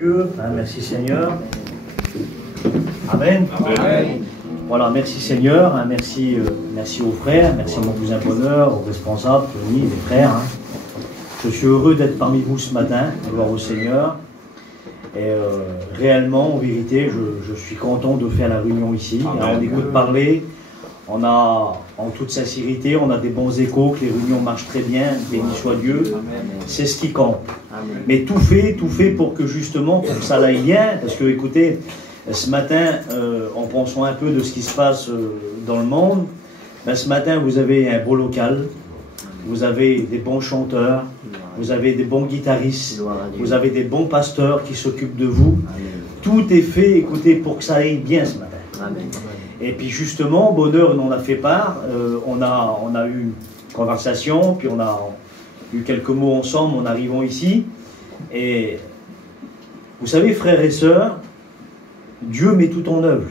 Dieu, merci Seigneur. Amen. Amen. Voilà, merci Seigneur, merci, merci aux frères, merci à mon cousin Bonheur, aux responsables, Tony, les frères. Je suis heureux d'être parmi vous ce matin, gloire au Seigneur. Et réellement, en vérité, je suis content de faire la réunion ici. On écoute parler, on a, en toute sincérité, on a des bons échos, que les réunions marchent très bien, béni soit Dieu. C'est ce qui compte. Amen. Mais tout fait pour que justement, pour que ça aille bien, parce que écoutez, ce matin, en pensant un peu de ce qui se passe dans le monde, ben, ce matin, vous avez un beau local, vous avez des bons chanteurs, vous avez des bons guitaristes, vous avez des bons pasteurs qui s'occupent de vous. Amen. Tout est fait, écoutez, pour que ça aille bien ce matin. Amen. Et puis justement, Bonheur nous en a fait part, on a eu une conversation, puis on a eu quelques mots ensemble en arrivant ici. Et vous savez, frères et sœurs, Dieu met tout en œuvre.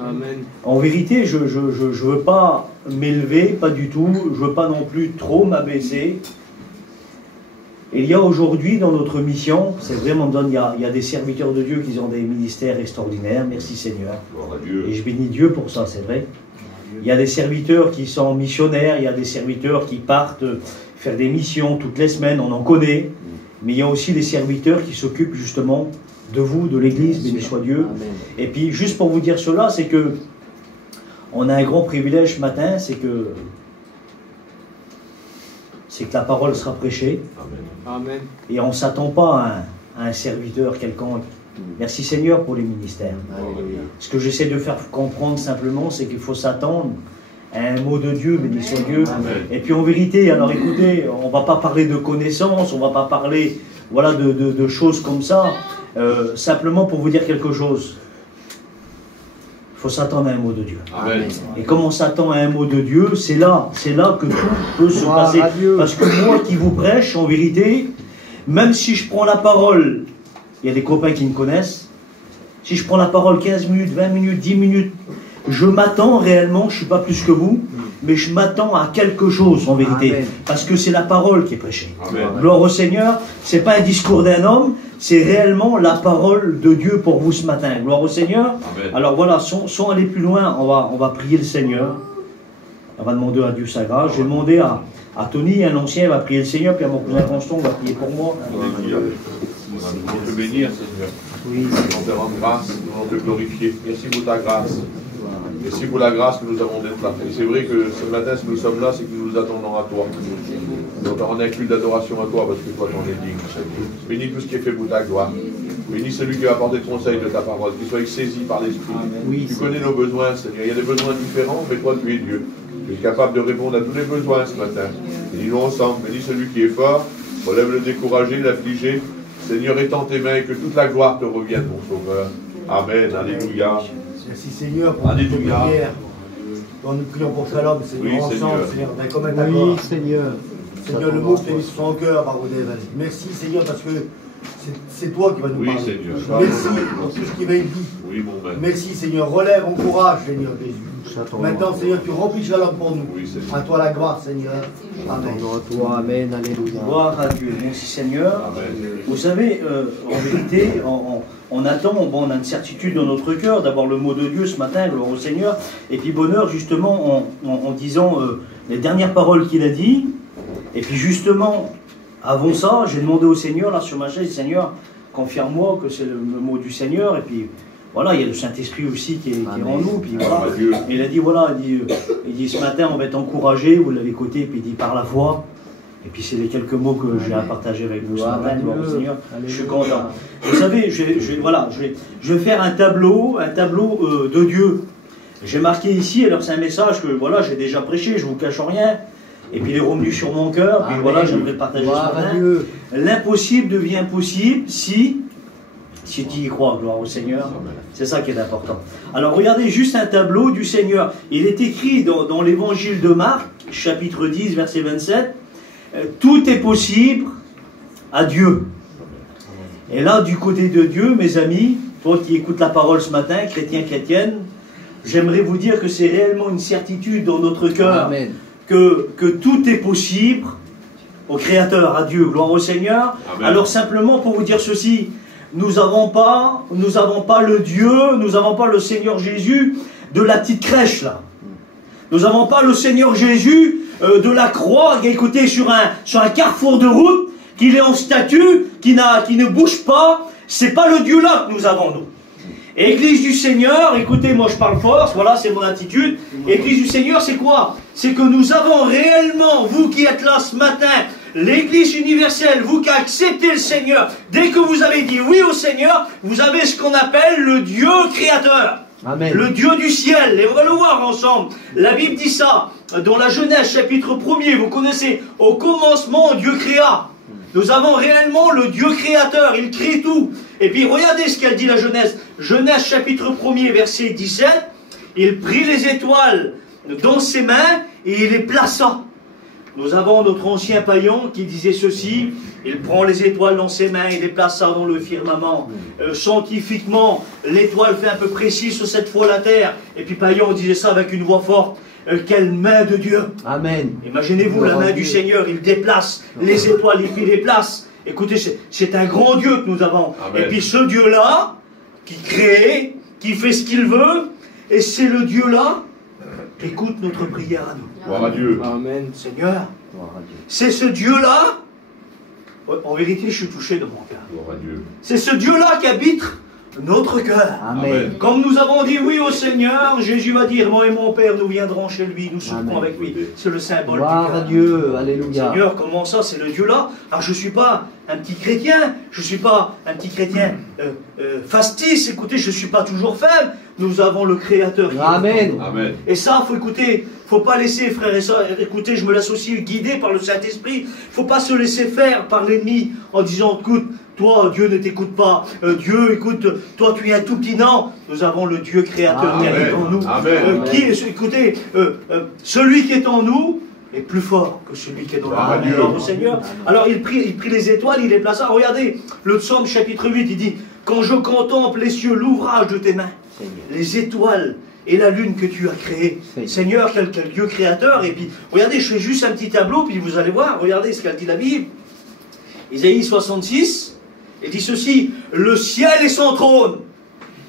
Amen. En vérité, je ne veux pas m'élever, pas du tout, je ne veux pas non plus trop m'abaisser. Il y a aujourd'hui dans notre mission, c'est vraiment, il y a des serviteurs de Dieu qui ont des ministères extraordinaires, merci Seigneur. Et je bénis Dieu pour ça, c'est vrai. Il y a des serviteurs qui sont missionnaires, il y a des serviteurs qui partent faire des missions toutes les semaines, on en connaît. Mais il y a aussi des serviteurs qui s'occupent justement de vous, de l'Église, béni soit Dieu. Amen. Et puis juste pour vous dire cela, c'est que on a un grand privilège ce matin, c'est que la parole sera prêchée. Amen. Et on ne s'attend pas à un serviteur quelconque. Merci Seigneur pour les ministères. Amen. Ce que j'essaie de faire comprendre simplement, c'est qu'il faut s'attendre à un mot de Dieu, béni soit Dieu. Amen. Et puis en vérité, alors écoutez, on ne va pas parler de connaissances, on ne va pas parler voilà, de choses comme ça. Simplement pour vous dire quelque chose. Il faut s'attendre à un mot de Dieu. Amen. Et comme on s'attend à un mot de Dieu, c'est là que tout peut se passer. Parce que moi qui vous prêche, en vérité, même si je prends la parole, il y a des copains qui me connaissent, si je prends la parole 15 minutes, 20 minutes, 10 minutes, je m'attends réellement, je ne suis pas plus que vous, mais je m'attends à quelque chose en vérité. Amen. Parce que c'est la parole qui est prêchée. Amen. Gloire au Seigneur, ce n'est pas un discours d'un homme, c'est réellement la parole de Dieu pour vous ce matin. Gloire au Seigneur. Amen. Alors voilà, sans aller plus loin, on va prier le Seigneur. On va demander à Dieu sa grâce. Je vais demander à Tony, un ancien, va prier le Seigneur, puis à mon cousin Constant, va prier pour moi. On te bénir, Seigneur. Oui. On te rend grâce, on te glorifier. Merci pour ta grâce. Merci pour la grâce que nous avons d'être là. Et c'est vrai que ce matin, si nous sommes là, c'est que nous nous attendons à toi. Donc on a un culte d'adoration à toi parce que toi, t'en es digne, Seigneur. Bénis tout ce qui est fait pour ta gloire. Bénis celui qui va apporter le conseil de ta parole, qu'il soit saisi par l'Esprit. Oui, tu connais nos besoins, Seigneur. Il y a des besoins différents, mais toi, tu es Dieu. Tu es capable de répondre à tous les besoins ce matin. Bénis-nous ensemble. Bénis celui qui est fort. Relève le découragé, l'affligé. Seigneur, étends tes mains et que toute la gloire te revienne, mon Sauveur. Amen. Alléluia. Merci Seigneur pour cette prière. Quand nous prions pour Shalom, Seigneur, oui, ensemble, Seigneur, d'un commun accord. Oui, Seigneur. Seigneur, le mot fait sur son cœur, Baroudé. Merci Seigneur, parce que c'est toi qui vas nous parler. Seigneur. Merci pour tout ce qui va être dit. Oui, mon maître. Merci Seigneur, relève, encourage, Seigneur Jésus. Maintenant, Seigneur, tu remplis Shalom pour nous. Oui, à toi la gloire, Seigneur. Amen. À toi, Amen, Alléluia. Gloire à Dieu. Merci Seigneur. Amen. Vous savez, en vérité, on attend, on a une certitude dans notre cœur d'avoir le mot de Dieu ce matin, gloire au Seigneur. Et puis bonheur, justement, en disant les dernières paroles qu'il a dit. Et puis justement, avant ça, j'ai demandé au Seigneur, là sur ma chaise, Seigneur, confirme-moi que c'est le mot du Seigneur. Et puis voilà, il y a le Saint-Esprit aussi qui est en nous. Puis voilà. Et il a dit, voilà, il dit ce matin, on va être encouragé, vous l'avez écouté, puis il dit par la foi. Et puis c'est les quelques mots que j'ai à partager avec nous ce matin, gloire au Seigneur. Je suis content. Vous savez, je vais faire un tableau de Dieu. J'ai marqué ici, alors c'est un message que voilà, j'ai déjà prêché, je ne vous cache rien. Et puis il est revenu sur mon cœur, puis voilà, j'aimerais partager ce matin. L'impossible devient possible si tu y crois, gloire au Seigneur. C'est ça qui est important. Alors regardez juste un tableau du Seigneur. Il est écrit dans l'évangile de Marc, chapitre 10, verset 27. Tout est possible à Dieu. Et là, du côté de Dieu, mes amis, toi qui écoutes la parole ce matin, chrétien, chrétienne, j'aimerais vous dire que c'est réellement une certitude dans notre cœur que tout est possible au Créateur, à Dieu, gloire au Seigneur. Amen. Alors simplement pour vous dire ceci, nous n'avons pas le Dieu, nous n'avons pas le Seigneur Jésus de la petite crèche là. Nous n'avons pas le Seigneur Jésus de la croix, écoutez, sur un carrefour de route, qu'il est en statue, qui ne bouge pas. C'est pas le Dieu là que nous avons, nous. Église du Seigneur, écoutez, moi je parle fort, voilà, c'est mon attitude. Église du Seigneur, c'est quoi? C'est que nous avons réellement, vous qui êtes là ce matin, l'Église universelle, vous qui acceptez le Seigneur, dès que vous avez dit oui au Seigneur, vous avez ce qu'on appelle le Dieu créateur. Amen. Le Dieu du ciel, et on va le voir ensemble. La Bible dit ça, dans la Genèse chapitre 1er, vous connaissez, au commencement Dieu créa. Nous avons réellement le Dieu créateur, il crée tout. Et puis regardez ce qu'elle dit la Genèse. Genèse chapitre 1er verset 17, il prit les étoiles dans ses mains et il les plaça. Nous avons notre ancien païen qui disait ceci, il prend les étoiles dans ses mains et les plaça dans le firmament. Scientifiquement, l'étoile fait un peu précis sur cette fois la terre. Et puis païen disait ça avec une voix forte. Quelle main de Dieu. Amen. Imaginez-vous la main du Seigneur, il déplace les étoiles, il les déplace. Écoutez, c'est un grand Dieu que nous avons. Amen. Et puis ce Dieu-là, qui crée, qui fait ce qu'il veut, et c'est le Dieu-là qui écoute notre prière à nous. Gloire à Dieu. Amen. Seigneur, c'est ce Dieu-là, en vérité je suis touché de mon cœur. Gloire à Dieu. C'est ce Dieu-là qui habite notre cœur. Amen. Comme nous avons dit oui au Seigneur, Jésus va dire, moi et mon Père, nous viendrons chez lui, nous souperons avec lui. C'est le symbole Gloire du cœur. à Dieu, alléluia. Seigneur, comment ça, c'est le Dieu-là? Alors je ne suis pas un petit chrétien, je ne suis pas un petit chrétien fastice, écoutez, je ne suis pas toujours faible. Nous avons le Créateur. Amen. Amen. Et ça, il faut écouter, il ne faut pas laisser, frères et sœurs, écoutez, je me laisse aussi guider par le Saint-Esprit. Il ne faut pas se laisser faire par l'ennemi en disant, écoute, toi, Dieu ne t'écoute pas. Dieu, écoute, toi, tu es un tout petit. Non, nous avons le Dieu créateur qui est en nous. Écoutez, celui qui est en nous est plus fort que celui qui est dans le Seigneur. Alors, il prit les étoiles, il les plaça. Regardez, le psaume chapitre 8, il dit, quand je contemple les cieux, l'ouvrage de tes mains, les étoiles et la lune que tu as créée. Seigneur, quel Dieu créateur. Et puis, regardez, je fais juste un petit tableau, puis vous allez voir, regardez ce qu'elle dit la Bible. Isaïe 66. Il dit ceci, le ciel est son trône,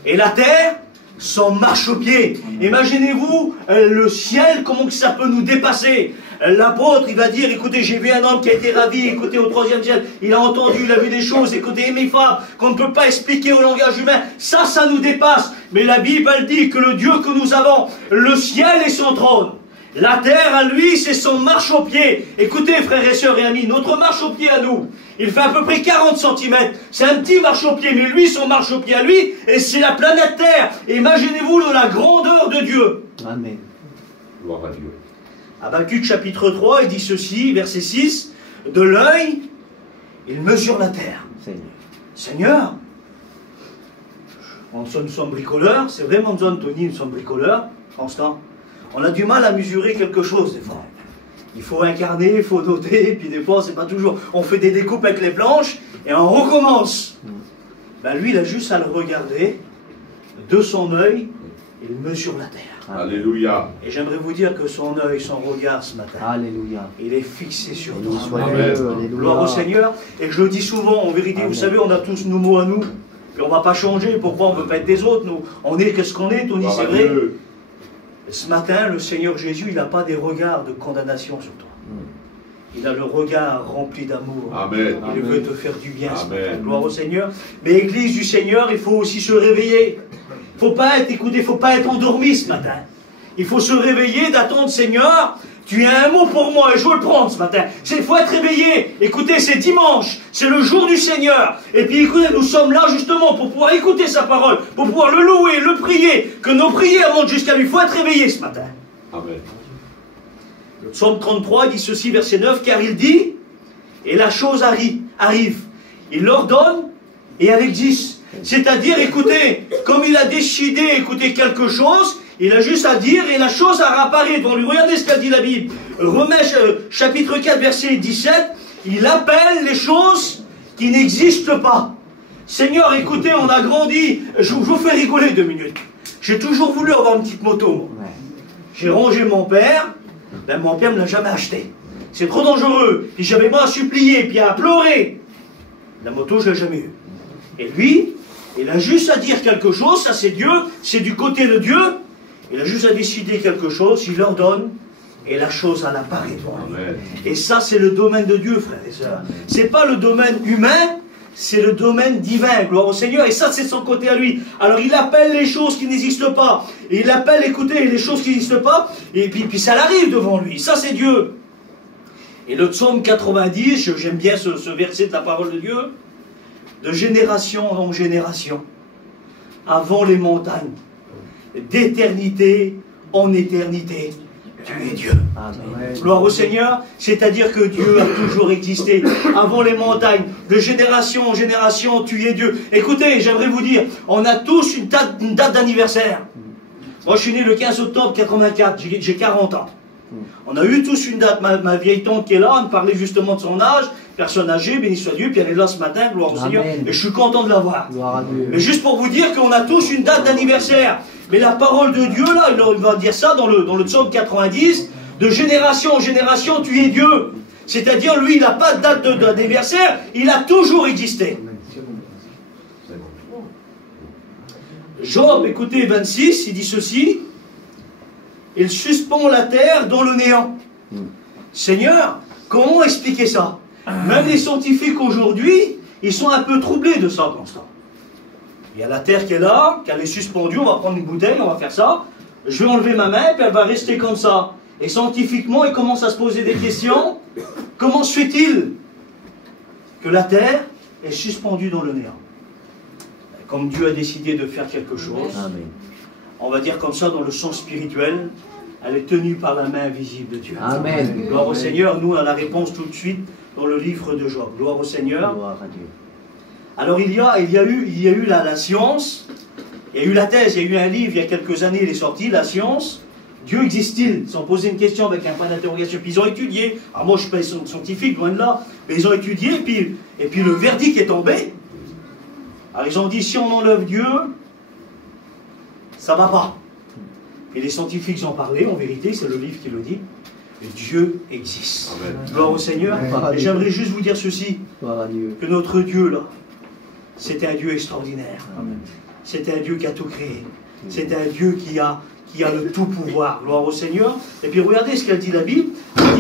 et la terre, son marchepied. Imaginez-vous le ciel, comment ça peut nous dépasser. L'apôtre, il va dire, écoutez, j'ai vu un homme qui a été ravi, écoutez, au 3e ciel, il a entendu, il a vu des choses, écoutez, ineffables, qu'on ne peut pas expliquer au langage humain. Ça nous dépasse. Mais la Bible, elle dit que le Dieu que nous avons, le ciel est son trône. La terre, à lui, c'est son marchepied. Écoutez, frères et sœurs et amis, notre marchepied à nous, il fait à peu près 40 cm. C'est un petit marchepied, mais lui, son marchepied à lui, et c'est la planète Terre. Imaginez-vous la grandeur de Dieu. Amen. Gloire à Dieu. Habakkuk chapitre 3, il dit ceci, verset 6, de l'œil, il mesure la terre. Seigneur, nous sommes bricoleurs, c'est vraiment nous, Anthony, nous sommes bricoleurs, en ce temps. On a du mal à mesurer quelque chose, des fois. Il faut incarner, il faut noter, et puis des fois, c'est pas toujours. On fait des découpes avec les planches, et on recommence. Ben lui, il a juste à le regarder, de son œil, il mesure la terre. Alléluia. Et j'aimerais vous dire que son œil, son regard ce matin, alléluia, il est fixé sur nous. Gloire au Seigneur. Et je le dis souvent, en vérité, vous savez, on a tous nos mots à nous, et on ne va pas changer. Pourquoi on ne veut pas être des autres? Nous, on est qu'est-ce qu'on est, Tony, c'est vrai. Ce matin, le Seigneur Jésus, il n'a pas des regards de condamnation sur toi. Il a le regard rempli d'amour. Amen. Il veut te faire du bien. Amen. Gloire au Seigneur. Mais Église du Seigneur, il faut aussi se réveiller. Il ne faut pas être, écoutez, il ne faut pas être endormi ce matin. Il faut se réveiller, d'attendre, Seigneur, tu as un mot pour moi et je veux le prendre ce matin. Il faut être réveillé. Écoutez, c'est dimanche, c'est le jour du Seigneur. Et puis écoutez, nous sommes là justement pour pouvoir écouter sa parole, pour pouvoir le louer, le prier, que nos prières montent jusqu'à lui. Il faut être réveillé ce matin. Amen. Le psaume 33 dit ceci, verset 9, car il dit, et la chose arrive. Il l'ordonne et elle existe. C'est-à-dire, écoutez, comme il a décidé, écoutez, quelque chose, il a juste à dire et la chose a réapparu devant lui. Regardez ce qu'a dit la Bible. Romains chapitre 4, verset 17, il appelle les choses qui n'existent pas. Seigneur, écoutez, on a grandi. Je vous fais rigoler 2 minutes. J'ai toujours voulu avoir une petite moto. J'ai rangé mon père. Ben, mon père ne me l'a jamais acheté. C'est trop dangereux. Puis j'avais moi à supplier, puis à pleurer. La moto, je ne l'ai jamais eue. Et lui, il a juste à dire quelque chose, ça c'est Dieu, c'est du côté de Dieu. Il a juste à décider quelque chose, il ordonne, et la chose elle apparaît devant lui. Et ça c'est le domaine de Dieu, frères et sœurs. C'est pas le domaine humain, c'est le domaine divin, gloire au Seigneur, et ça c'est son côté à lui. Alors il appelle les choses qui n'existent pas, et il appelle, écoutez, les choses qui n'existent pas, et puis ça arrive devant lui, ça c'est Dieu. Et le psaume 90, j'aime bien ce verset de la parole de Dieu, de génération en génération, avant les montagnes, d'éternité en éternité, tu es Dieu. Amen. Gloire au Seigneur, c'est-à-dire que Dieu a toujours existé avant les montagnes, de génération en génération, tu es Dieu. Écoutez, j'aimerais vous dire, on a tous une date d'anniversaire. Moi, je suis né le 15 octobre 84, j'ai 40 ans. On a eu tous une date, ma vieille tante qui est là, elle me parlait justement de son âge, personne âgée, béni soit Dieu, puis elle est là ce matin, gloire au Seigneur, et je suis content de la voir. Mais juste pour vous dire qu'on a tous une date d'anniversaire. Mais la parole de Dieu, là, il va dire ça dans le psaume 90, de génération en génération, tu es Dieu. C'est-à-dire, lui, il n'a pas de date d'anniversaire, il a toujours existé. Job, écoutez, 26, il dit ceci, il suspend la terre dans le néant. Seigneur, comment expliquer ça? Même les scientifiques aujourd'hui, ils sont un peu troublés de ça, Constant. Il y a la terre qui est là, qu'elle est suspendue, on va prendre une bouteille, on va faire ça. Je vais enlever ma main, puis elle va rester comme ça. Et scientifiquement, ils commencent à se poser des questions. Comment se fait-il que la terre est suspendue dans le néant? Comme Dieu a décidé de faire quelque chose, on va dire comme ça dans le sens spirituel, elle est tenue par la main invisible de Dieu. Amen. Gloire au Seigneur, nous on a la réponse tout de suite dans le livre de Job. Gloire au Seigneur. Gloire à Dieu. Alors il y a eu la science, il y a eu la thèse, il y a eu un livre il y a quelques années, il est sorti, La science, Dieu existe-t-il? Ils ont posé une question avec un point d'interrogation, puis ils ont étudié, alors moi je ne suis pas scientifique, loin de là, mais ils ont étudié, et puis le verdict est tombé. Alors ils ont dit, si on enlève Dieu, ça ne va pas. Et les scientifiques ont parlé, en vérité, c'est le livre qui le dit, Dieu existe. Amen. Gloire au Seigneur. Et j'aimerais juste vous dire ceci, que notre Dieu, là, c'est un Dieu extraordinaire. C'est un Dieu qui a tout créé. C'est un Dieu qui a le tout pouvoir. Gloire au Seigneur. Et puis regardez ce qu'elle dit la Bible.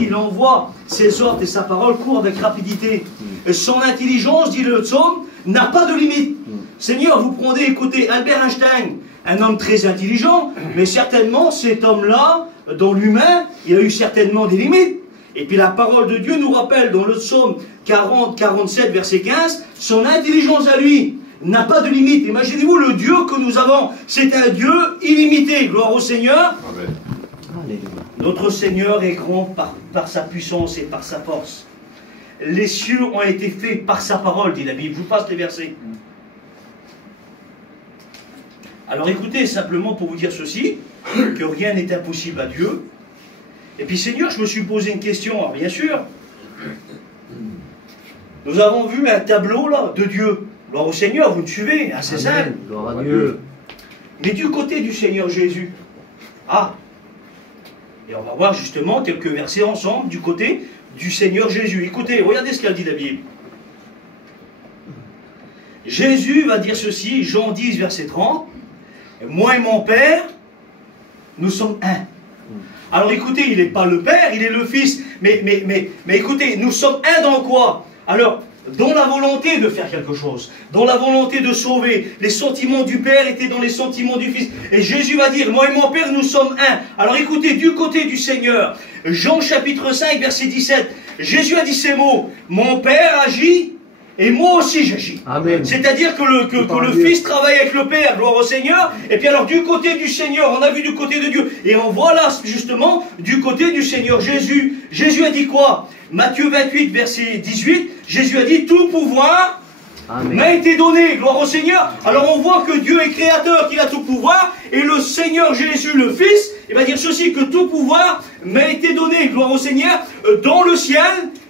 Il envoie ses ordres et sa parole court avec rapidité. Et son intelligence, dit le psaume, n'a pas de limite. Seigneur, vous prenez, écoutez, Albert Einstein, un homme très intelligent, mais certainement cet homme-là, dans l'humain, il a eu certainement des limites. Et puis la parole de Dieu nous rappelle dans le psaume 47, verset 15, son intelligence à lui n'a pas de limite. Imaginez-vous le Dieu que nous avons. C'est un Dieu illimité. Gloire au Seigneur. Amen. Notre Seigneur est grand par sa puissance et par sa force. Les cieux ont été faits par sa parole, dit la Bible. Je vous passe les versets. Alors écoutez, simplement pour vous dire ceci, que rien n'est impossible à Dieu. Et puis Seigneur, je me suis posé une question. Alors bien sûr, nous avons vu un tableau là de Dieu. Gloire au Seigneur, vous me suivez, hein, c'est simple. Gloire à Dieu. Mais du côté du Seigneur Jésus, et on va voir justement quelques versets ensemble du côté du Seigneur Jésus. Écoutez, regardez ce qu'a dit la Bible. Jésus va dire ceci, Jean 10, verset 30. Moi et mon Père, nous sommes un. Alors écoutez, il n'est pas le Père, il est le Fils. Mais écoutez, nous sommes un dans quoi? Alors, dans la volonté de faire quelque chose, dans la volonté de sauver. Les sentiments du Père étaient dans les sentiments du Fils. Et Jésus va dire, moi et mon Père, nous sommes un. Alors écoutez, du côté du Seigneur, Jean chapitre 5, verset 17, Jésus a dit ces mots, mon Père agit, et moi aussi j'agis. C'est-à-dire que le Fils travaille avec le Père, gloire au Seigneur. Et puis alors du côté du Seigneur, on a vu du côté de Dieu. Et on voit là justement du côté du Seigneur Jésus. Jésus a dit quoi? Matthieu 28, verset 18, Jésus a dit tout pouvoir m'a été donné, gloire au Seigneur. Alors on voit que Dieu est créateur, qu'il a tout pouvoir. Et le Seigneur Jésus, le Fils, il va dire ceci, que tout pouvoir m'a été donné, gloire au Seigneur, dans le ciel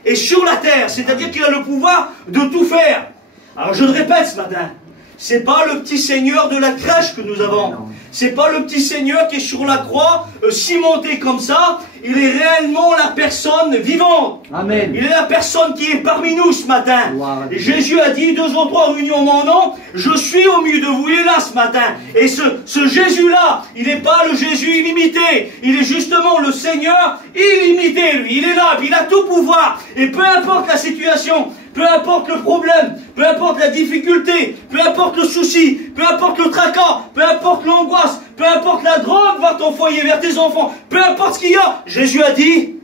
et sur la terre. C'est-à-dire qu'il a le pouvoir de tout faire. Alors je le répète ce matin, c'est pas le petit Seigneur de la crèche que nous avons. C'est pas le petit Seigneur qui est sur la croix, cimenté comme ça. Il est réellement la personne vivante. Amen. Il est la personne qui est parmi nous ce matin. Et Jésus a dit, 2 ou 3 réunions en mon nom, je suis au milieu de vous. Il est là ce matin. Et ce Jésus-là, il n'est pas le Jésus illimité. Il est justement le Seigneur illimité, lui. Il est là, puis il a tout pouvoir. Et peu importe la situation, peu importe le problème, peu importe la difficulté, peu importe le souci, peu importe le tracas, peu importe l'angoisse, peu importe la drogue vers ton foyer, vers tes enfants, peu importe ce qu'il y a, Jésus a dit,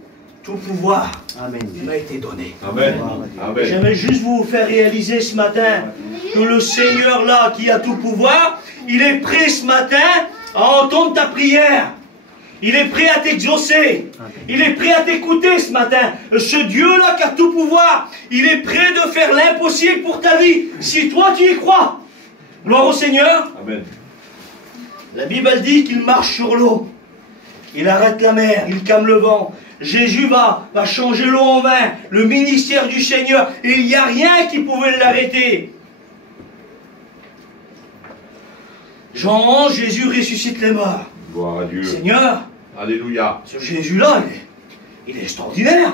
tout pouvoir m'a été donné. Amen. Amen. J'aimerais juste vous faire réaliser ce matin que le Seigneur là, qui a tout pouvoir, il est prêt ce matin à entendre ta prière. Il est prêt à t'exaucer. Il est prêt à t'écouter ce matin. Ce Dieu-là qui a tout pouvoir, il est prêt de faire l'impossible pour ta vie. Si toi tu y crois. Gloire au Seigneur. Amen. La Bible elle dit qu'il marche sur l'eau. Il arrête la mer, il calme le vent. Jésus va changer l'eau en vin. Le ministère du Seigneur. Et il n'y a rien qui pouvait l'arrêter. Jean 11, Jésus ressuscite les morts. Gloire à Dieu. Seigneur. Alléluia. Ce Jésus-là, il est extraordinaire.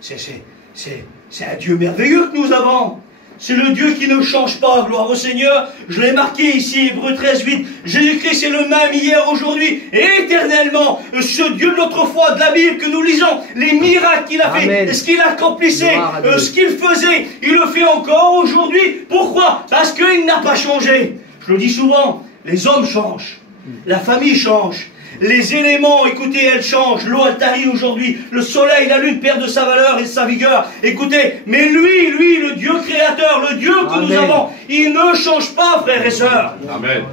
C'est un Dieu merveilleux que nous avons. C'est le Dieu qui ne change pas. Gloire au Seigneur. Je l'ai marqué ici, Hébreux 13, 8. Jésus-Christ est le même hier, aujourd'hui et éternellement. Ce Dieu de notre foi, de la Bible que nous lisons, les miracles qu'il a fait, ce qu'il accomplissait, ce qu'il faisait, il le fait encore aujourd'hui. Pourquoi? Parce qu'il n'a pas changé. Je le dis souvent, les hommes changent. La famille change. Les éléments, écoutez, elles changent. L'eau, elle tarit aujourd'hui. Le soleil, la lune perd de sa valeur et de sa vigueur. Écoutez, mais lui, le Dieu créateur, le Dieu que nous avons, il ne change pas, frères et sœurs. Amen.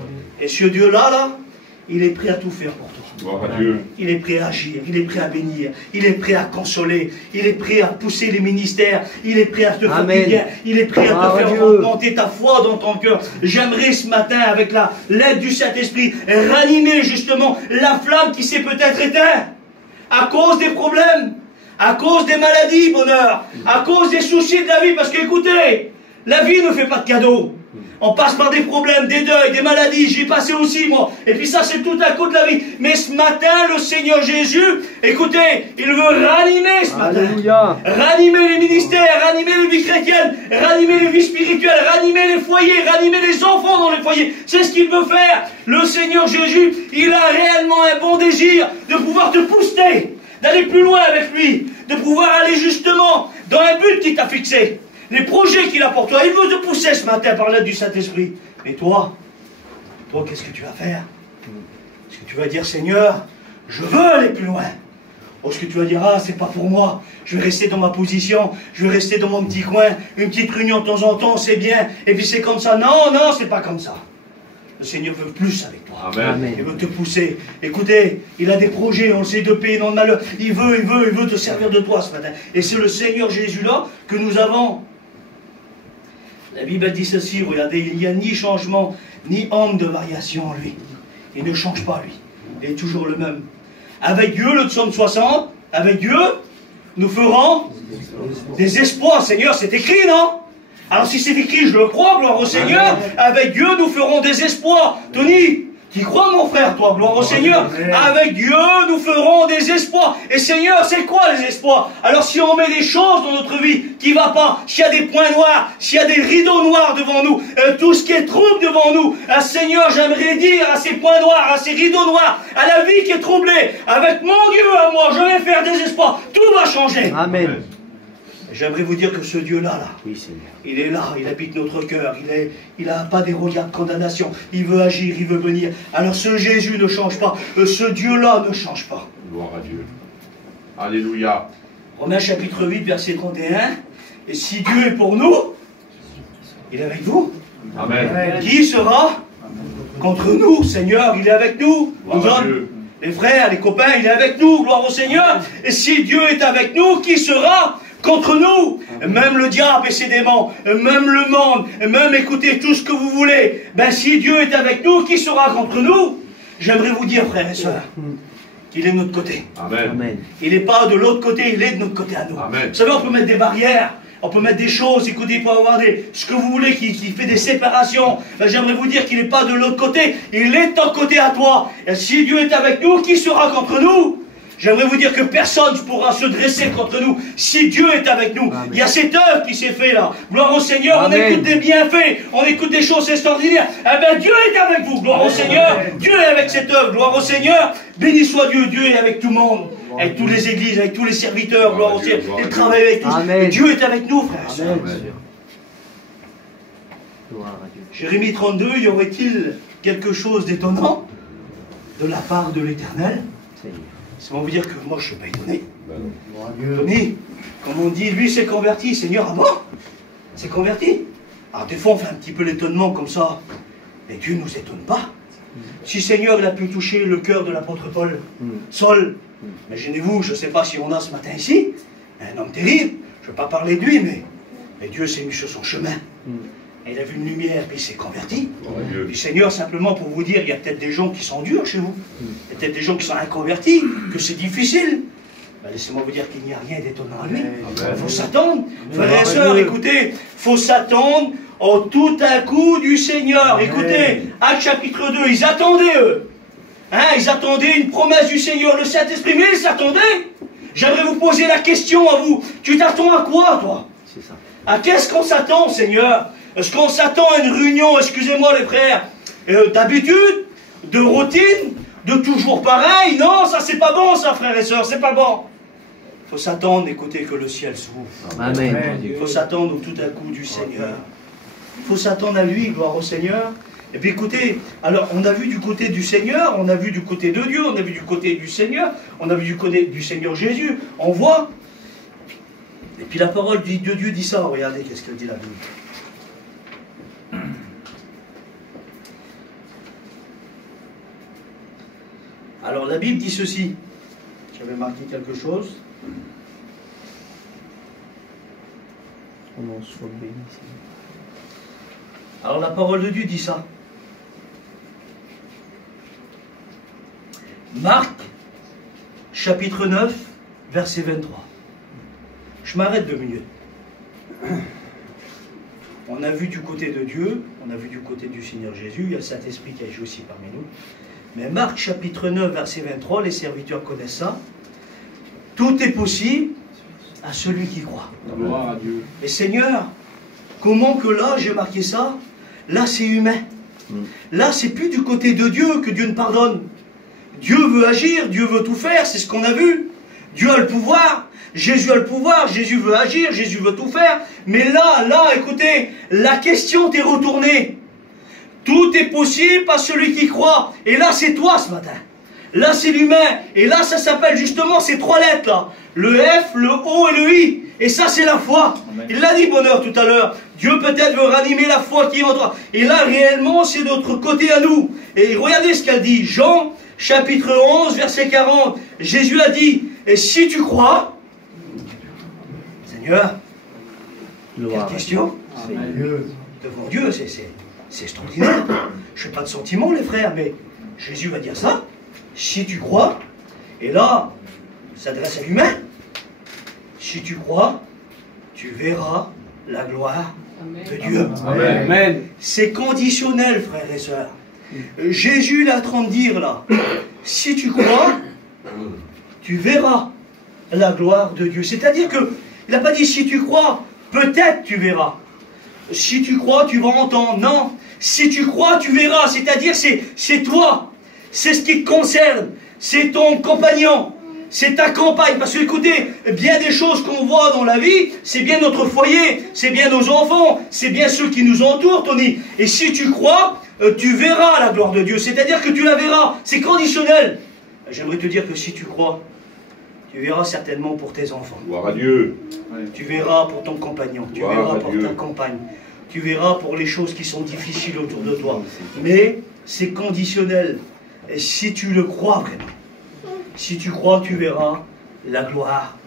Et ce Dieu-là, il est prêt à tout faire pour toi. Gloire à Dieu. Il est prêt à agir, il est prêt à bénir, il est prêt à consoler, il est prêt à pousser les ministères, il est prêt à te faire du bien, il est prêt à te faire augmenter ta foi dans ton cœur. J'aimerais ce matin, avec l'aide du Saint-Esprit, ranimer justement la flamme qui s'est peut-être éteinte à cause des problèmes, à cause des maladies, bonheur, à cause des soucis de la vie. Parce qu'écoutez, la vie ne fait pas de cadeaux. On passe par des problèmes, des deuils, des maladies. J'y ai passé aussi, moi. Et puis ça, c'est tout un coup de la vie. Mais ce matin, le Seigneur Jésus, écoutez, il veut ranimer ce matin. Alléluia. Ranimer les ministères, ranimer les vies chrétiennes, ranimer les vies spirituelles, ranimer les foyers, ranimer les enfants dans les foyers. C'est ce qu'il veut faire. Le Seigneur Jésus, il a réellement un bon désir de pouvoir te pousser, d'aller plus loin avec lui, de pouvoir aller justement dans un but qu'il t'a fixé. Les projets qu'il a pour toi, il veut te pousser ce matin par l'aide du Saint-Esprit. Mais toi, qu'est-ce que tu vas faire? Est-ce que tu vas dire, Seigneur, je veux aller plus loin? Ou est-ce que tu vas dire, ah, c'est pas pour moi, je vais rester dans ma position, je vais rester dans mon petit coin, une petite réunion de temps en temps, c'est bien, et puis c'est comme ça. Non, non, c'est pas comme ça. Le Seigneur veut plus avec toi. Amen. Il veut te pousser. Écoutez, il a des projets, on le sait, de paix, non de malheur. Il veut te servir de toi ce matin. Et c'est le Seigneur Jésus-là que nous avons. La Bible dit ceci, regardez, il n'y a ni changement, ni ombre de variation en lui. Il ne change pas, lui. Il est toujours le même. Avec Dieu, le psaume 60, avec Dieu, nous ferons des espoirs. Seigneur, c'est écrit, non? Alors si c'est écrit, je le crois, gloire au Seigneur. Avec Dieu, nous ferons des espoirs. Tony, tu crois, mon frère, toi, gloire au Seigneur. Avec Dieu, nous ferons des espoirs. Et Seigneur, c'est quoi les espoirs? Alors si on met des choses dans notre vie qui ne va pas, s'il y a des points noirs, s'il y a des rideaux noirs devant nous, tout ce qui est trouble devant nous, Seigneur, j'aimerais dire à ces points noirs, à ces rideaux noirs, à la vie qui est troublée, avec mon Dieu à moi, je vais faire des espoirs. Tout va changer. Amen. J'aimerais vous dire que ce Dieu-là, Oui, Seigneur. il est là, il habite notre cœur, il n'a pas des regards de condamnation, il veut agir, il veut venir. Alors ce Jésus ne change pas, ce Dieu-là ne change pas. Gloire à Dieu. Alléluia. Romains chapitre 8, verset 31. Et si Dieu est pour nous, il est avec vous. Amen. Qui sera contre nous? Seigneur, il est avec nous. Gloire Nous à hommes, Dieu. les frères, les copains, il est avec nous. Gloire au Seigneur. Et si Dieu est avec nous, qui sera contre nous? Même le diable et ses démons, même le monde, même écoutez tout ce que vous voulez. Ben si Dieu est avec nous, qui sera contre nous? J'aimerais vous dire, frères et sœurs, qu'il est de notre côté. Amen. Amen. Il n'est pas de l'autre côté, il est de notre côté à nous. Amen. Vous savez, on peut mettre des barrières. On peut mettre des choses, écoutez, il peut avoir ce que vous voulez, qui fait des séparations. J'aimerais vous dire qu'il n'est pas de l'autre côté, il est de ton côté à toi. Et si Dieu est avec nous, qui sera contre nous? J'aimerais vous dire que personne ne pourra se dresser contre nous si Dieu est avec nous. Amen. Il y a cette œuvre qui s'est faite là. Gloire au Seigneur, Amen. On écoute des bienfaits, on écoute des choses extraordinaires. Eh bien Dieu est avec vous, gloire au Seigneur. Amen. Dieu est avec cette œuvre, gloire au Seigneur. Béni soit Dieu, Dieu est avec tout le monde. Avec toutes les églises, avec tous les serviteurs, gloire au Seigneur. Il travaille avec tous. Et Dieu est avec nous, frères et sœurs. Jérémie 32, y aurait-il quelque chose d'étonnant de la part de l'Éternel? C'est pour vous dire que moi je ne suis pas étonné. Étonné, comme on dit, lui s'est converti, Seigneur, ah bon? C'est converti? Alors des fois on fait un petit peu l'étonnement comme ça, mais Dieu ne nous étonne pas. Si Seigneur il a pu toucher le cœur de l'apôtre Paul, Saul, imaginez-vous, je ne sais pas si on a ce matin ici, un homme terrible, je ne veux pas parler de lui, mais Dieu s'est mis sur son chemin. Et il a vu une lumière, puis il s'est converti. Puis Seigneur, simplement pour vous dire, il y a peut-être des gens qui sont durs chez vous. Il y a peut-être des gens qui sont inconvertis, que c'est difficile. Ben, laissez-moi vous dire qu'il n'y a rien d'étonnant à lui. Il faut s'attendre. Frères et sœurs, écoutez, il faut s'attendre au tout à coup du Seigneur. Écoutez, Actes chapitre 2, ils attendaient eux. Hein, ils attendaient une promesse du Seigneur, le Saint-Esprit, mais ils s'attendaient. J'aimerais vous poser la question à vous. Tu t'attends à quoi, toi? C'est ça. À qu'est-ce qu'on s'attend, Seigneur? Est-ce qu'on s'attend à une réunion, excusez-moi les frères, d'habitude, de routine, de toujours pareil? Non, ça c'est pas bon ça, frères et sœurs, c'est pas bon. Il faut s'attendre, écoutez, que le ciel s'ouvre. Amen. Il faut s'attendre au tout à coup du Seigneur. Il faut s'attendre à lui, gloire au Seigneur. Et puis écoutez, alors on a vu du côté du Seigneur, on a vu du côté de Dieu, on a vu du côté du Seigneur, on a vu du côté du Seigneur Jésus, on voit. Et puis la parole de Dieu dit ça, regardez qu'est-ce qu'elle dit la Bible. Alors la Bible dit ceci, j'avais marqué quelque chose. Alors la parole de Dieu dit ça. Marc, chapitre 9, verset 23. Je m'arrête 2 minutes. On a vu du côté de Dieu, on a vu du côté du Seigneur Jésus, il y a le Saint-Esprit qui agit aussi parmi nous. Mais Marc chapitre 9, verset 23, les serviteurs connaissent ça. Tout est possible à celui qui croit. Gloire à Dieu. Mais Seigneur, comment que là, j'ai marqué ça? Là, c'est humain. Là, c'est plus du côté de Dieu que Dieu ne pardonne. Dieu veut agir, Dieu veut tout faire, c'est ce qu'on a vu. Dieu a le pouvoir, Jésus a le pouvoir, Jésus veut agir, Jésus veut tout faire. Mais là, écoutez, la question t'est retournée. Tout est possible à celui qui croit. Et là, c'est toi ce matin. Là, c'est l'humain. Et là, ça s'appelle justement ces 3 lettres là. Le F, le O et le I. Et ça, c'est la foi. Amen. Il l'a dit, Bonheur, tout à l'heure. Dieu peut-être veut ranimer la foi qui est en toi. Et là, réellement, c'est notre côté à nous. Et regardez ce qu'elle dit. Jean, chapitre 11, verset 40. Jésus a dit, et si tu crois, Seigneur, quelle question? Devant Dieu, c'est extraordinaire. Je n'ai pas de sentiment, les frères, mais Jésus va dire ça. Si tu crois, et là, il s'adresse à l'humain. Si tu crois, tu verras la gloire de Dieu. Amen. C'est conditionnel, frères et sœurs. Jésus est en train de dire là, si tu crois, tu verras la gloire de Dieu. C'est-à-dire que il n'a pas dit si tu crois, peut-être tu verras. Si tu crois, tu vas entendre. Non. Si tu crois, tu verras. C'est-à-dire, c'est toi. C'est ce qui te concerne. C'est ton compagnon. C'est ta compagne. Parce que, écoutez, bien des choses qu'on voit dans la vie, c'est bien notre foyer. C'est bien nos enfants. C'est bien ceux qui nous entourent, Tony. Et si tu crois, tu verras la gloire de Dieu. C'est-à-dire que tu la verras. C'est conditionnel. J'aimerais te dire que si tu crois, tu verras certainement pour tes enfants. Gloire à Dieu. Tu verras pour ton compagnon. Tu verras pour ta compagne. Tu verras pour les choses qui sont difficiles autour de toi. Mais c'est conditionnel. Et si tu le crois vraiment, si tu crois, tu verras la gloire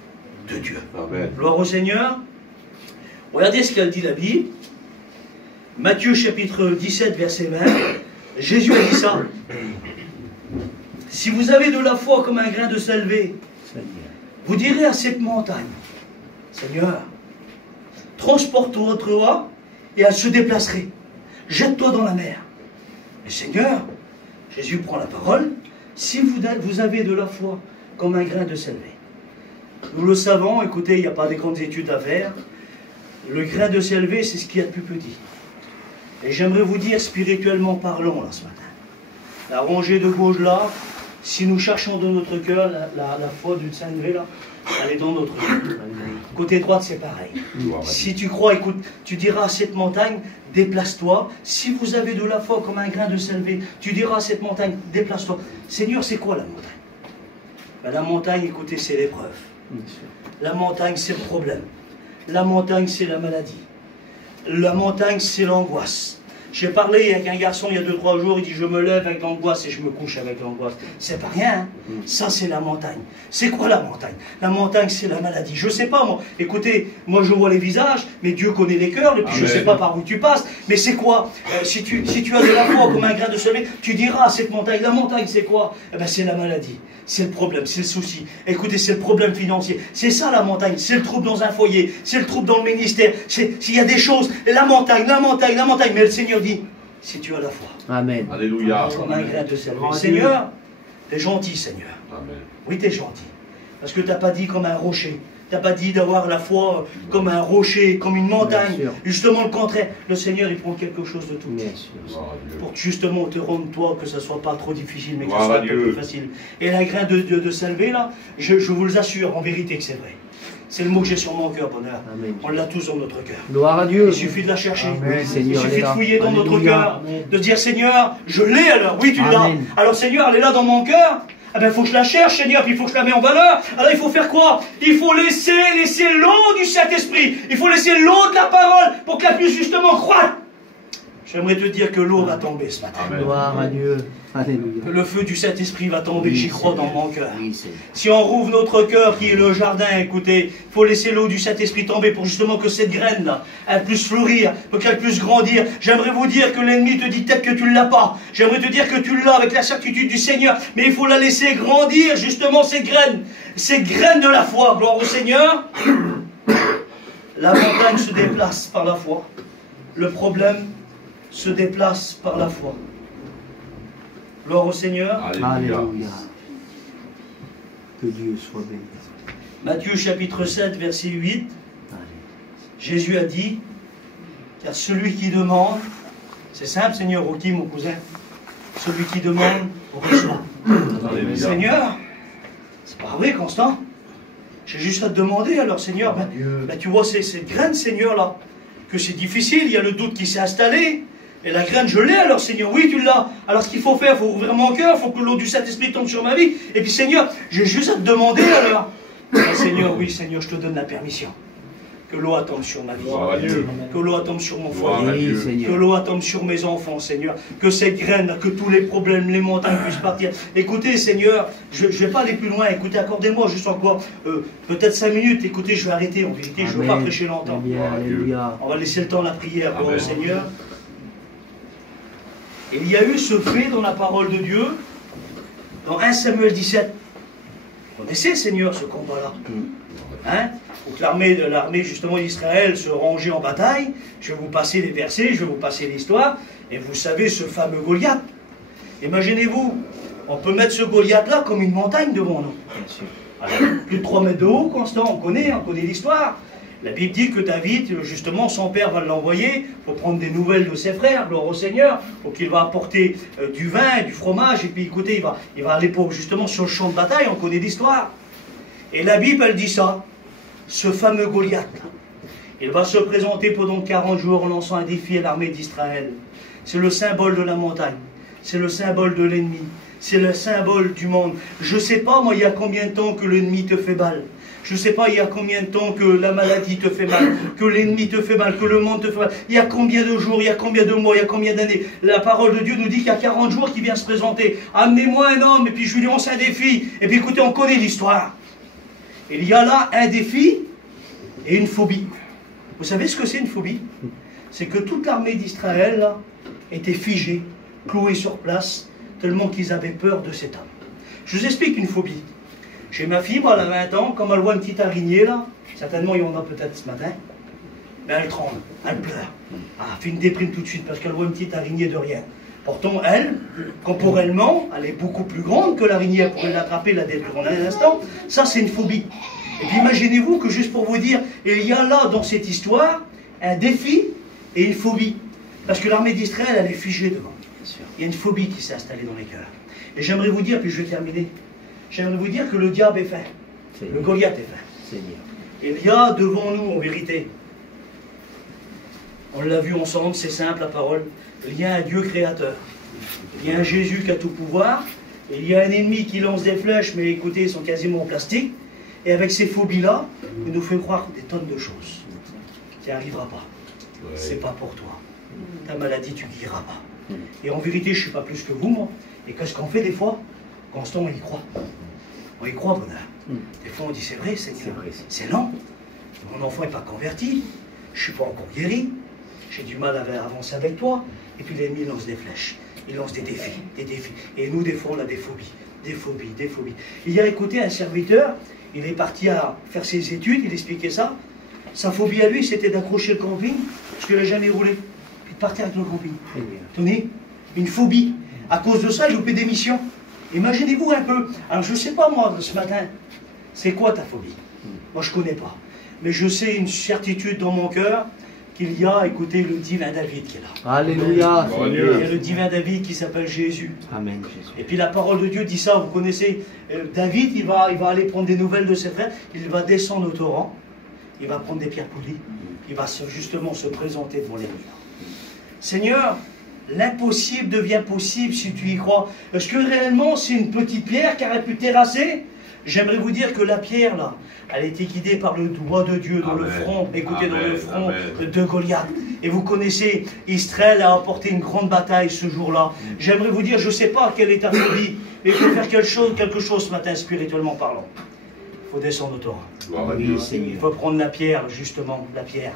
de Dieu. Amen. Gloire au Seigneur. Regardez ce qu'elle dit la Bible. Matthieu chapitre 17, verset 20. Jésus a dit ça. Si vous avez de la foi comme un grain de salvé, vous direz à cette montagne, Seigneur, transporte-toi et elle se déplacerait. Jette-toi dans la mer. Mais Seigneur, Jésus prend la parole, si vous avez de la foi comme un grain de sélévé. Nous le savons, écoutez, il n'y a pas de grandes études à faire. Le grain de sélévé, c'est ce qu'il y a de plus petit. Et j'aimerais vous dire, spirituellement parlant, là, ce matin, la rangée de gauche là, si nous cherchons dans notre cœur la foi d'une sélévé là, elle est dans notre cœur. Côté droite, c'est pareil. Si tu crois, écoute, tu diras à cette montagne, déplace-toi. Si vous avez de la foi comme un grain de sélévé, tu diras à cette montagne, déplace-toi. Seigneur, c'est quoi la montagne? Ben, la montagne, écoutez, c'est l'épreuve. La montagne, c'est le problème. La montagne, c'est la maladie. La montagne, c'est l'angoisse. J'ai parlé avec un garçon il y a 2-3 jours, il dit je me lève avec l'angoisse et je me couche avec l'angoisse. C'est pas rien, hein? Ça c'est la montagne. C'est quoi la montagne? La montagne c'est la maladie. Je sais pas moi, écoutez, moi je vois les visages, mais Dieu connaît les cœurs, et puis je sais pas par où tu passes, mais c'est quoi? Si tu as de la foi comme un grain de sélévé, tu diras à cette montagne, la montagne c'est quoi? Eh ben c'est la maladie. C'est le problème, c'est le souci. Écoutez, c'est le problème financier. C'est ça la montagne, c'est le trouble dans un foyer, c'est le trouble dans le ministère. S'il y a des choses, la montagne. Mais le Seigneur dit, si tu as la foi. Amen. Alléluia. Comme un grain de sélévé. Seigneur, t'es gentil, Seigneur. Amen. Oui, t'es gentil. Parce que t'as pas dit comme un rocher. T'as pas dit d'avoir la foi comme un rocher, comme une montagne. Justement le contraire. Le Seigneur, il prend quelque chose de tout petit. Pour que justement te rendre toi, que ça soit pas trop difficile, mais que ça soit un peu plus facile. Et la grain de sélévé, là, je vous le assure, en vérité que c'est vrai. C'est le mot que j'ai sur mon cœur, bonheur. Amen. On l'a tous dans notre cœur. Gloire à Dieu. Il suffit de la chercher. Amen, il Seigneur, suffit de fouiller dans notre cœur. Amen. De dire, Seigneur, je l'ai alors. Oui, tu l'as. Alors, Seigneur, elle est là dans mon cœur. Eh bien, il faut que je la cherche, Seigneur, puis il faut que je la mette en valeur. Alors, il faut faire quoi? Il faut laisser l'eau du Saint-Esprit. Il faut laisser l'eau de la parole pour qu'elle puisse justement croître. J'aimerais te dire que l'eau va tomber ce matin. Amen. Gloire à Dieu. Alléluia. Que le feu du Saint-Esprit va tomber, j'y crois dans mon cœur. Oui, si on rouvre notre cœur qui est le jardin, écoutez, il faut laisser l'eau du Saint-Esprit tomber pour justement que cette graine-là, elle puisse fleurir, pour qu'elle puisse grandir. J'aimerais vous dire que l'ennemi te dit peut-être que tu ne l'as pas. J'aimerais te dire que tu l'as avec la certitude du Seigneur. Mais il faut la laisser grandir, justement, ces graines de la foi. Gloire au Seigneur. La montagne se déplace par la foi. Le problème se déplace par la foi. Gloire au Seigneur. Alléluia. Que Dieu soit béni. Matthieu chapitre 7, verset 8. Jésus a dit, car celui qui demande, c'est simple Seigneur, Rocky mon cousin, celui qui demande, reçoit. Seigneur, c'est pas vrai Constant, j'ai juste à te demander alors Seigneur, ben, tu vois cette graine Seigneur là, que c'est difficile, il y a le doute qui s'est installé. Et la graine, je l'ai alors, Seigneur. Oui, tu l'as. Alors, ce qu'il faut faire, il faut ouvrir mon cœur, il faut que l'eau du Saint-Esprit tombe sur ma vie. Et puis, Seigneur, j'ai juste à te demander alors. Et Seigneur, oui, Seigneur, je te donne la permission. Que l'eau tombe sur ma vie. Que l'eau tombe sur mon foyer. Que l'eau tombe sur mes enfants, Seigneur. Que cette graine, que tous les problèmes, les montagnes puissent partir. Écoutez, Seigneur, je ne vais pas aller plus loin. Écoutez, accordez-moi juste encore peut-être 5 minutes. Écoutez, je vais arrêter en vérité. Je ne veux pas prêcher longtemps. On va laisser le temps à la prière. Bon, Seigneur. Et il y a eu ce fait dans la parole de Dieu, dans 1 Samuel 17. Vous connaissez, Seigneur, ce combat-là, hein? Pour que l'armée justement d'Israël se rangeait en bataille. Je vais vous passer les versets, je vais vous passer l'histoire. Et vous savez, ce fameux Goliath. Imaginez-vous, on peut mettre ce Goliath-là comme une montagne devant nous. Alors, plus de 3 mètres de haut, Constant, on connaît l'histoire. La Bible dit que David, justement, son père va l'envoyer pour prendre des nouvelles de ses frères, gloire au Seigneur, pour qu'il va apporter du vin, du fromage, et puis écoutez, il va aller justement sur le champ de bataille, on connaît l'histoire. Et la Bible, elle dit ça, ce fameux Goliath, il va se présenter pendant 40 jours en lançant un défi à l'armée d'Israël. C'est le symbole de la montagne, c'est le symbole de l'ennemi, c'est le symbole du monde. Je ne sais pas, moi, il y a combien de temps que l'ennemi te fait mal. Je ne sais pas, il y a combien de temps que la maladie te fait mal, que l'ennemi te fait mal, que le monde te fait mal. Il y a combien de jours, il y a combien de mois, il y a combien d'années. La parole de Dieu nous dit qu'il y a 40 jours qu'il vient se présenter. Amenez-moi un homme, et puis je lui lance un défi. Et puis écoutez, on connaît l'histoire. Il y a là un défi et une phobie. Vous savez ce que c'est une phobie? C'est que toute l'armée d'Israël là, était figée, clouée sur place, tellement qu'ils avaient peur de cet homme. Je vous explique une phobie. J'ai ma fille, moi, elle a 20 ans, comme elle voit une petite araignée, là, certainement il y en a peut-être ce matin, mais elle tremble, elle pleure. Elle fait une déprime tout de suite parce qu'elle voit une petite araignée de rien. Pourtant, elle, corporellement, elle est beaucoup plus grande que l'araignée, elle pourrait l'attraper, la détruire en un instant. Ça, c'est une phobie. Et puis imaginez-vous que, juste pour vous dire, il y a là, dans cette histoire, un défi et une phobie. Parce que l'armée d'Israël, elle est figée devant. Il y a une phobie qui s'est installée dans les cœurs. Et j'aimerais vous dire, puis je vais terminer, j'aimerais vous dire que le diable est fait. Le Goliath est fait. Seigneur. Il y a devant nous, en vérité, on l'a vu ensemble, c'est simple la parole, il y a un Dieu créateur. Il y a un Jésus qui a tout pouvoir. Et il y a un ennemi qui lance des flèches, mais écoutez, ils sont quasiment en plastique. Et avec ces phobies-là, il nous fait croire des tonnes de choses. Tu n'y arriveras pas. Ouais. C'est pas pour toi. Ta maladie, tu ne guériras pas. Et en vérité, je ne suis pas plus que vous, moi. Et qu'est-ce qu'on fait des fois? Constant, on y croit. On y croit, bonheur. Des fois, on dit, c'est vrai, Seigneur. C'est lent. Mon enfant n'est pas converti. Je ne suis pas encore guéri. J'ai du mal à avancer avec toi. Et puis l'ennemi lance des flèches. Il lance des défis, des défis. Et nous, des fois, on a des phobies. Des phobies, des phobies. Il y a écouté un serviteur, il est parti à faire ses études, il expliquait ça. Sa phobie à lui, c'était d'accrocher le camping, parce qu'il n'a jamais roulé. Puis de partir avec le camping. Tenez, une phobie. À cause de ça, il loupait des missions. Imaginez-vous un peu. Alors, je ne sais pas, moi, ce matin, c'est quoi ta phobie? Moi, je ne connais pas. Mais je sais une certitude dans mon cœur qu'il y a, écoutez, le divin David qui est là. Alléluia. Il y a le divin David qui s'appelle Jésus. Amen, Jésus. Et puis la parole de Dieu dit ça, vous connaissez, David, il va aller prendre des nouvelles de ses frères, il va descendre au torrent, il va prendre des pierres polies, il va justement se présenter devant les rivières. Seigneur, l'impossible devient possible si tu y crois. Est-ce que réellement c'est une petite pierre qui aurait pu terrasser? J'aimerais vous dire que la pierre, là, elle a été guidée par le doigt de Dieu dans le front, écoutez, dans le front de Goliath. Et vous connaissez, Israël a apporté une grande bataille ce jour-là. J'aimerais vous dire, je ne sais pas quelle est ta phobie, mais il faut faire quelque chose ce matin, spirituellement parlant. Il faut descendre au torrent. Il faut prendre la pierre, justement, la pierre.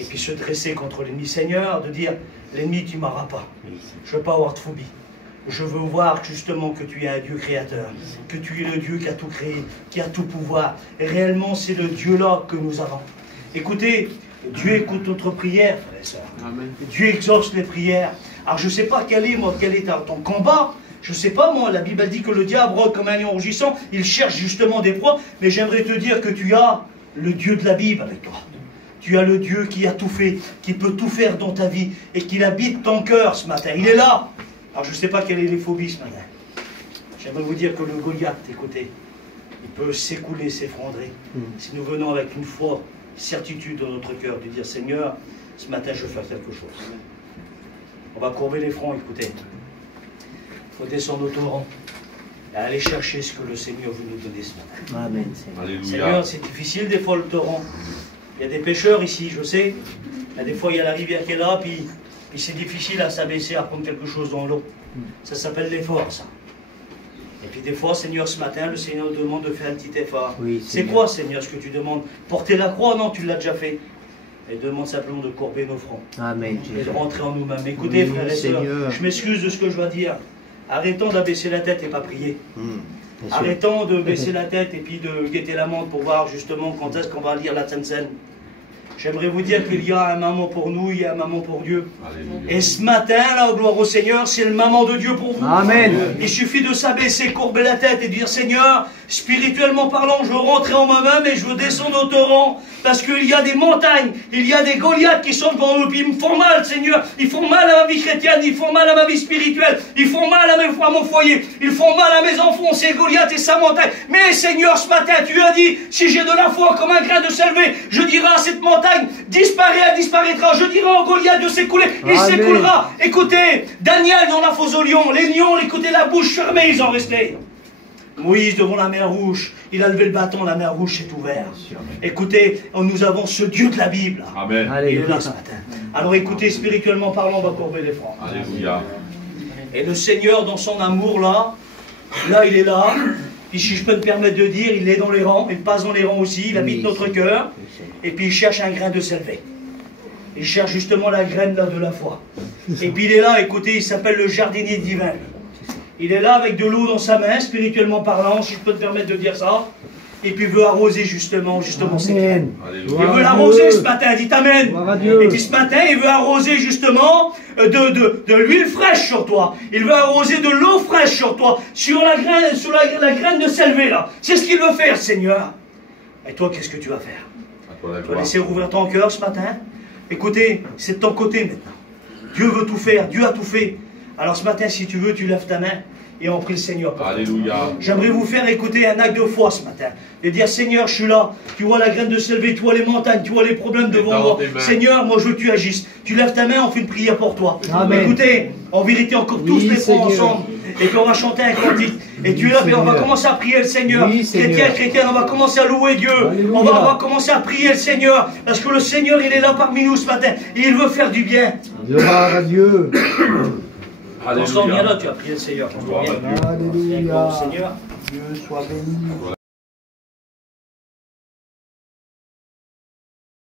Et puis se dresser contre l'ennemi. Seigneur, de dire, l'ennemi, tu ne m'auras pas. Je ne veux pas avoir de phobie. Je veux voir justement que tu es un Dieu créateur, que tu es le Dieu qui a tout créé, qui a tout pouvoir. Et réellement, c'est le Dieu-là que nous avons. Écoutez, Dieu écoute notre prière, frères et sœurs. Dieu exauce les prières. Alors je ne sais pas quel est ton combat. Je ne sais pas, moi, la Bible dit que le diable rôde comme un lion rugissant. Il cherche justement des proies. Mais j'aimerais te dire que tu as le Dieu de la Bible avec toi. Tu as le Dieu qui a tout fait, qui peut tout faire dans ta vie et qui habite ton cœur ce matin. Il est là. Alors je ne sais pas quelles sont les phobies ce matin. J'aimerais vous dire que le Goliath, écoutez, il peut s'écouler, s'effondrer. Si nous venons avec une foi, certitude dans notre cœur, de dire Seigneur, ce matin je veux faire quelque chose. On va courber les fronts, écoutez. Il faut descendre au torrent et aller chercher ce que le Seigneur veut nous donner ce matin. Amen. Seigneur, c'est difficile des fois le torrent. Il y a des pêcheurs ici, je sais. Il y a des fois, il y a la rivière qui est là, puis c'est difficile à s'abaisser, à prendre quelque chose dans l'eau. Ça s'appelle l'effort, ça. Et puis des fois, Seigneur, ce matin, le Seigneur demande de faire un petit effort. Oui, c'est quoi, Seigneur, ce que tu demandes? Porter la croix? Non, tu l'as déjà fait. Et demande simplement de courber nos fronts. Amen, et Jésus. de rentrer en nous-mêmes. Écoutez, Oui, frères et sœurs, Seigneur. je m'excuse de ce que je dois dire. Arrêtons d'abaisser la tête et pas prier. Arrêtons de baisser la tête et puis de guetter la montre pour voir justement quand est-ce qu'on va lire la Sainte Seine. J'aimerais vous dire qu'il y a un moment pour nous, il y a un moment pour Dieu. Alléluia. Et ce matin, là, gloire au Seigneur, c'est le moment de Dieu pour vous. Amen. Il suffit de s'abaisser, courber la tête et dire Seigneur, spirituellement parlant, je veux rentrer en moi-même et je veux descendre au torrent. Parce qu'il y a des montagnes, il y a des Goliaths qui sont devant nous, puis ils me font mal, Seigneur. Ils font mal à ma vie chrétienne, ils font mal à ma vie spirituelle, ils font mal à mon foyer, ils font mal à mes enfants, c'est Goliath et sa montagne. Mais Seigneur, ce matin, tu as dit, si j'ai de la foi comme un grain de sève, je dirai à cette montagne, disparaît, elle disparaîtra. Je dirai au Goliath de s'écouler, il s'écoulera. Écoutez, Daniel dans la fosse aux lions, les lions, écoutez, la bouche fermée, ils en restaient. Moïse devant la mer Rouge, il a levé le bâton, la mer Rouge s'est ouverte. Écoutez, nous avons ce Dieu de la Bible. Amen. Il est là ce matin. Alors écoutez, spirituellement parlant, on va courber les fronts. Alléluia. Et le Seigneur, dans son amour, là, il est là. Puis si je peux me permettre de dire, il est dans les rangs, il passe dans les rangs aussi, il habite notre cœur. Et puis il cherche un grain de sève. Il cherche justement la graine là, de la foi. Et puis il est là, écoutez, il s'appelle le jardinier divin. Il est là avec de l'eau dans sa main, spirituellement parlant, si je peux te permettre de dire ça. et puis il veut arroser justement ces graines. Alléluia. Il Gloire veut à l'arroser Dieu. ce matin, dites Amen. Gloire à Dieu. Et puis ce matin, il veut arroser justement de l'huile fraîche sur toi. Il veut arroser de l'eau fraîche sur toi, sur la graine de s'élever là. C'est ce qu'il veut faire, Seigneur. Et toi, qu'est-ce que tu vas faire? À toi la Tu vas gloire. laisser rouvrir ton cœur ce matin? Écoutez, c'est de ton côté maintenant. Dieu veut tout faire, Dieu a tout fait. Alors ce matin, si tu veux, tu lèves ta main et on prie le Seigneur pour toi. Alléluia. J'aimerais vous faire écouter un acte de foi ce matin. Et dire, Seigneur, je suis là. Tu vois la graine de s'élever, tu vois les montagnes, tu vois les problèmes devant Dans moi. tes mains. Seigneur, moi je veux que tu agisses. Tu lèves ta main, on fait une prière pour toi. Amen. Écoutez, en vérité, encore tous Oui, les fois Seigneur. ensemble. Et puis on va chanter un cantique. Et Oui, tu es là, mais on va Seigneur. commencer à prier le Seigneur. Oui, Seigneur. Chrétien, on va commencer à louer Dieu. Alléluia. On va commencer à prier le Seigneur. Parce que le Seigneur, il est là parmi nous ce matin. Et il veut faire du bien. Gloire à Dieu. On s'en vient là, Alléluia. tu as prié le Seigneur. On s'en Gloire vient. à Dieu. Alléluia. Seigneur. Dieu soit béni. Voilà.